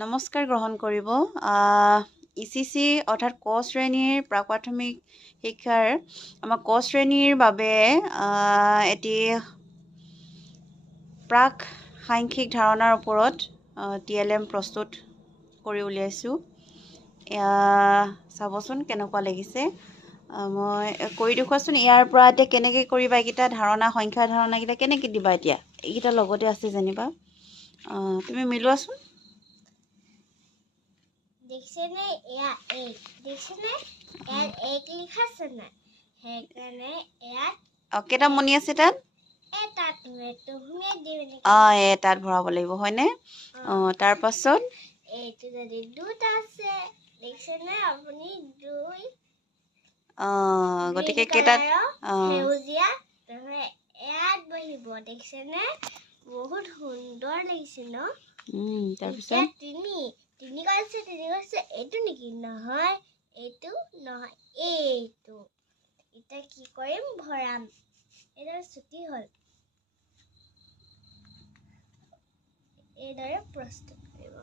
নমস্কাৰ গ্ৰহণ কৰিব। ECC অৰ্থাৎ ক শ্ৰেণীৰ প্ৰাক-প্ৰাথমিক শিক্ষাৰ আমাৰ ক শ্ৰেণীৰ বাবে এটি প্ৰাক সাংখ্যিক ধাৰণাৰ ওপৰত TLM প্ৰস্তুত কৰি উলিয়াইছোঁ। চাবচোন কেনেকুৱা লাগিছে। মই কৰি দেখুৱাচোন ইয়াৰ পৰা এতিয়া কেনেকৈ কৰিবা এইকেইটা ধাৰণা সংখ্যা ধাৰণাকেইটা কেনেকৈ দিবা এতিয়া এইকেইটা লগতে আছে যেনিবা তুমি মিলোৱাচোন। দেখছেনে এয়া এক দেখছেনে ইয়াত এক লিখা আছে নাই সেইকাৰণে ইয়াত কেইটা মণি আছে তাত এটাত তুমিয়ে দিও এটাত ভৰাব লাগিব হয়নে তাৰ পাছত এইটো যদি দুটা আছে দেখছেনে আপুনি দুই গতিকে কেইটাত সেউজীয়া তাহলে ইয়াত বহিব দেখছেনে বহুত সুন্দৰ লাগিছে ন তাৰপিছত তিনি কৈছে এইটো নেকি নহয় এইটো নহয় এইটো এতিয়া কি কৰিম ভৰাম এটা ছুটি হ'ল এইদৰে প্ৰস্তুত কৰিব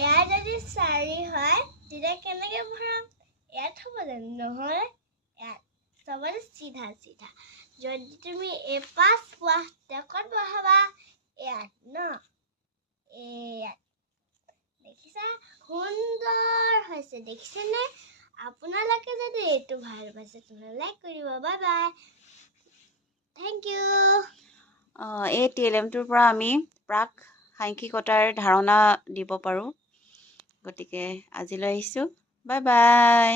এয়া যদি 4 হয় তেতিয়া কেনেকৈ ভৰাম ইয়াত হ'ব জানো নহয় ইয়াত সবৰে চিধা চিধা যদি তুমি A5 পোৱা ক'ত বহাবা ইয়াত ন ইয়াত দেখিছা সুন্দৰ হৈছে দেখিছেনে আপোনালোকে যদি এইটো ভাল পাইছে তেনেহ'লে লাইক কৰিব বাই বাই থেংক ইউ এই TLMটোৰ পৰা আমি প্ৰাক সাংখ্যিকতাৰ ধাৰণা দিব পাৰোঁ গতিকে আজিলৈ আহিছোঁ বাই বাই